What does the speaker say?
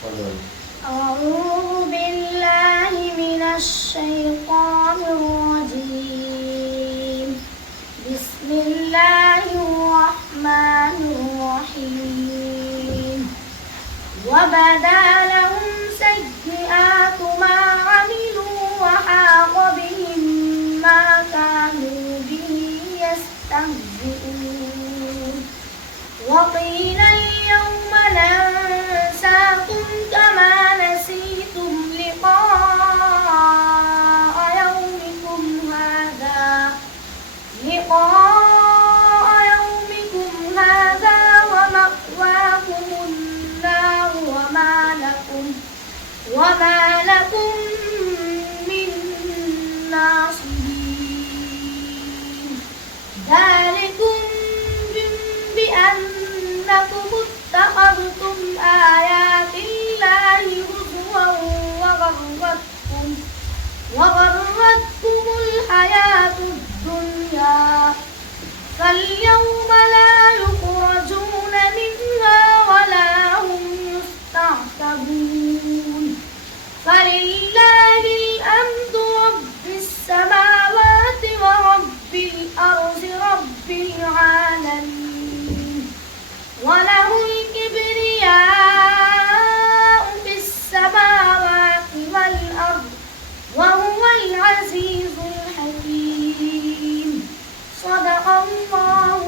أعوذ بالله من الشيطان الرجيم. بسم الله الرحمن الرحيم. وبدا لهم سيئات ما عملوا وحاق بهم ما كانوا به يستهزئون. وقيل اليوم ننساكم كما نسيتم لقاء يومكم هذا ومأواكم النار وما لكم من ناصرين. ذلكم بأنكم اتخذتم آيات الله هزوا وغرتكم الحياة الدنيا، فاليوم لا يخرجون منها ولا هم يستعتبون. فلله الأمر رب السماوات ورب الأرض رب العالمين، وله الكبرياء في السماوات والأرض وهو العزيز الحكيم. صدق الله